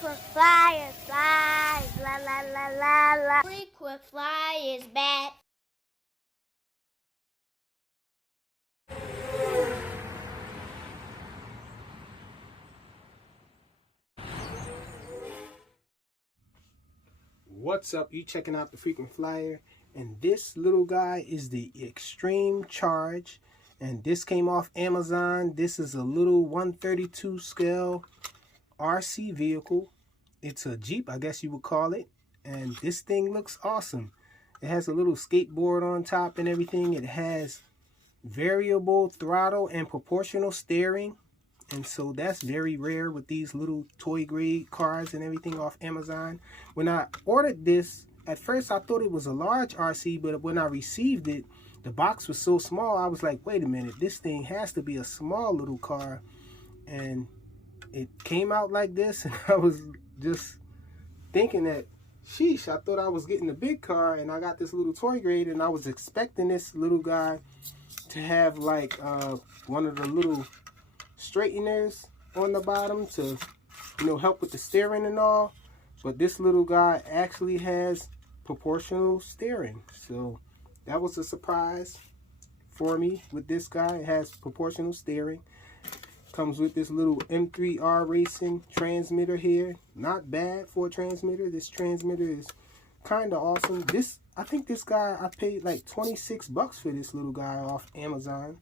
Frequent flyer flies, la la la la la. Frequent flyers back. What's up? You checking out the Frequent Flyer, and this little guy is the Extreme Charge, and this came off Amazon. This is a little 132 scale RC vehicle. It's a Jeep, I guess you would call it, and this thing looks awesome. It has a little skateboard on top and everything. It has variable throttle and proportional steering, and so that's very rare with these little toy grade cars and everything off Amazon. When I ordered this, at first I thought it was a large RC, but when I received it, the box was so small, I was like, wait a minute, this thing has to be a small little car. And it came out like this, and I was just thinking that, sheesh, I thought I was getting a big car, and I got this little toy grade, and I was expecting this little guy to have like one of the little straighteners on the bottom to, you know, help with the steering and all. But this little guy actually has proportional steering, so that was a surprise for me with this guy. It has proportional steering. Comes with this little M3R Racing transmitter here. Not bad for a transmitter. This transmitter is kind of awesome. I think this guy, I paid like 26 bucks for this little guy off Amazon,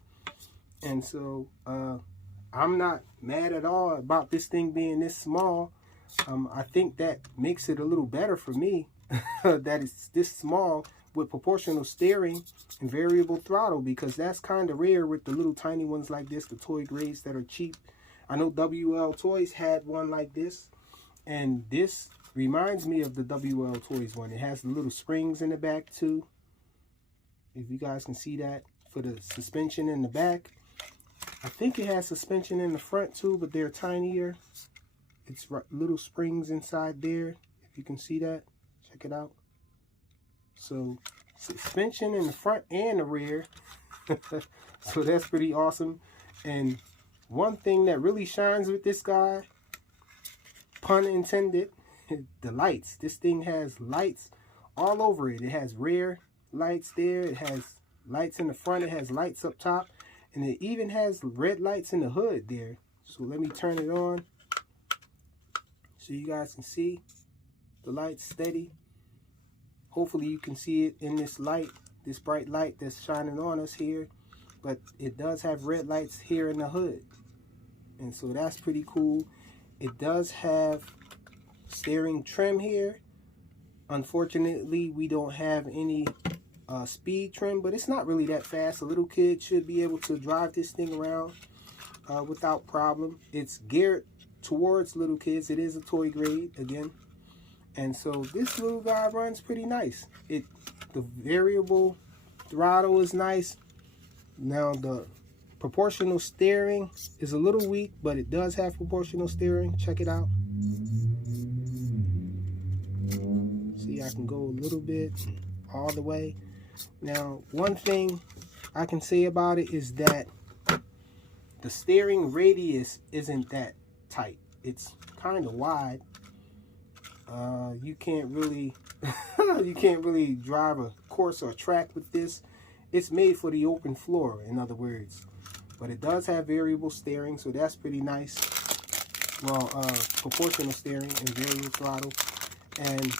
and so I'm not mad at all about this thing being this small. I think that makes it a little better for me that it's this small with proportional steering and variable throttle, because that's kind of rare with the little tiny ones like this, the toy grades that are cheap. I know WL Toys had one like this, and this reminds me of the WL Toys one. It has the little springs in the back too, if you guys can see that, for the suspension in the back. I think it has suspension in the front too, but they're tinier. It's little springs inside there, if you can see that. Check it out. So suspension in the front and the rear. So that's pretty awesome. And one thing that really shines with this guy, pun intended, the lights. This thing has lights all over it. It has rear lights there. It has lights in the front. It has lights up top. And it even has red lights in the hood there. So let me turn it on so you guys can see the lights steady. Hopefully you can see it in this light, this bright light that's shining on us here. But it does have red lights here in the hood, and so that's pretty cool. It does have steering trim here. Unfortunately, we don't have any speed trim, but it's not really that fast. A little kid should be able to drive this thing around without problem. It's geared towards little kids. It is a toy grade again. And so this little guy runs pretty nice. The variable throttle is nice. Now the proportional steering is a little weak, but it does have proportional steering. Check it out. See, I can go a little bit all the way. Now, one thing I can say about it is that the steering radius isn't that tight. It's kind of wide. You can't really you can't really drive a course or track with this. It's made for the open floor, in other words. But it does have variable steering, so that's pretty nice. Well, proportional steering and variable throttle. And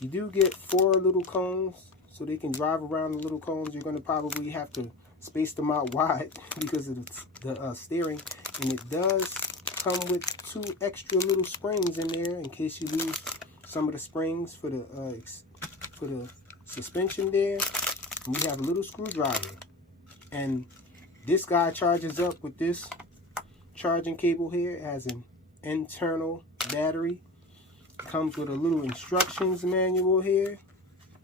you do get 4 little cones, so they can drive around the little cones. You're going to probably have to space them out wide because of the steering. And it does come with 2 extra little springs in there in case you lose some of the springs for the suspension there. And we have a little screwdriver, and this guy charges up with this charging cable here. It has an internal battery. Comes with a little instructions manual here.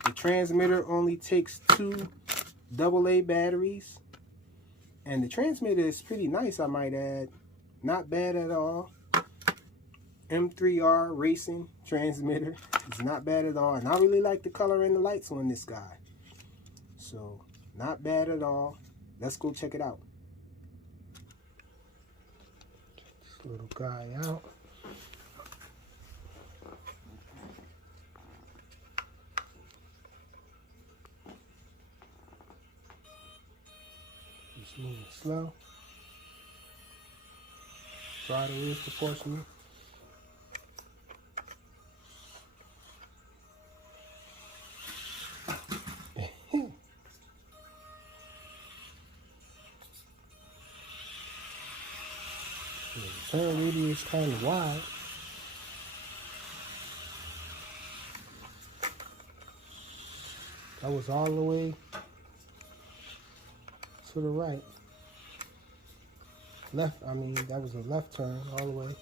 The transmitter only takes 2 AA batteries, and the transmitter is pretty nice, I might add. Not bad at all. M3R Racing transmitter. It's not bad at all. And I really like the color and the lights on this guy. So, not bad at all. Let's go check it out. Check this little guy out. It's moving slow. Throttle is proportional. The turn radius is kind of wide. That was all the way to the right. Left, I mean, that was a left turn all the way.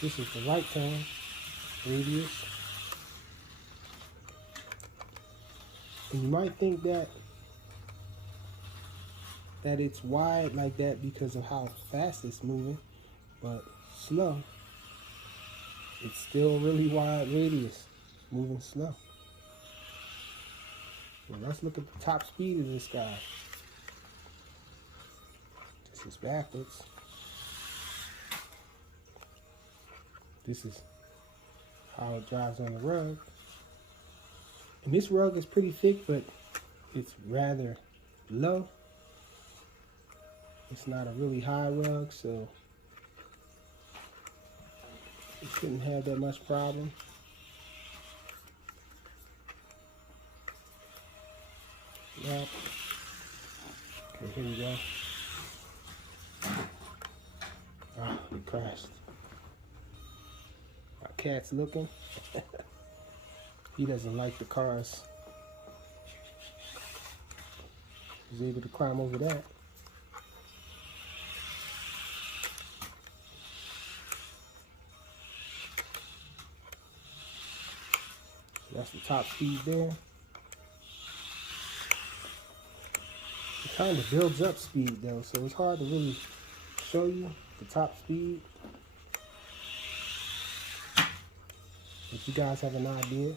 This is the right turn radius. And you might think that it's wide like that because of how fast it's moving, but slow. It's still really wide radius, moving slow. Well, let's look at the top speed of this guy. This is backwards. This is how it drives on the rug. And this rug is pretty thick, but it's rather low. It's not a really high rug, so it shouldn't have that much problem. Yep. Okay, here we go. Ah, it crashed. My cat's looking. He doesn't like the cars. He's able to climb over that. So that's the top speed there. It kind of builds up speed though, so it's hard to really show you the top speed. But you guys have an idea.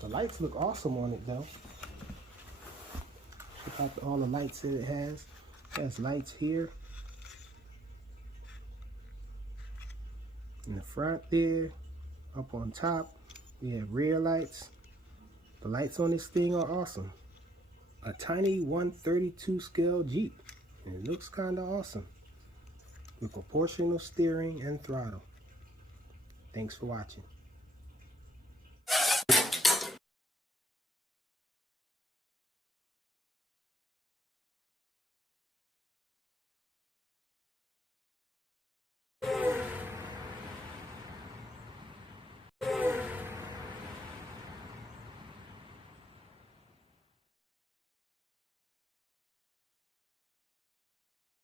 The lights look awesome on it though. Check out all the lights that it has. It has lights here. In the front there. Up on top. We have rear lights. The lights on this thing are awesome. A tiny 1/32 scale Jeep. And it looks kind of awesome. With proportional steering and throttle. Thanks for watching.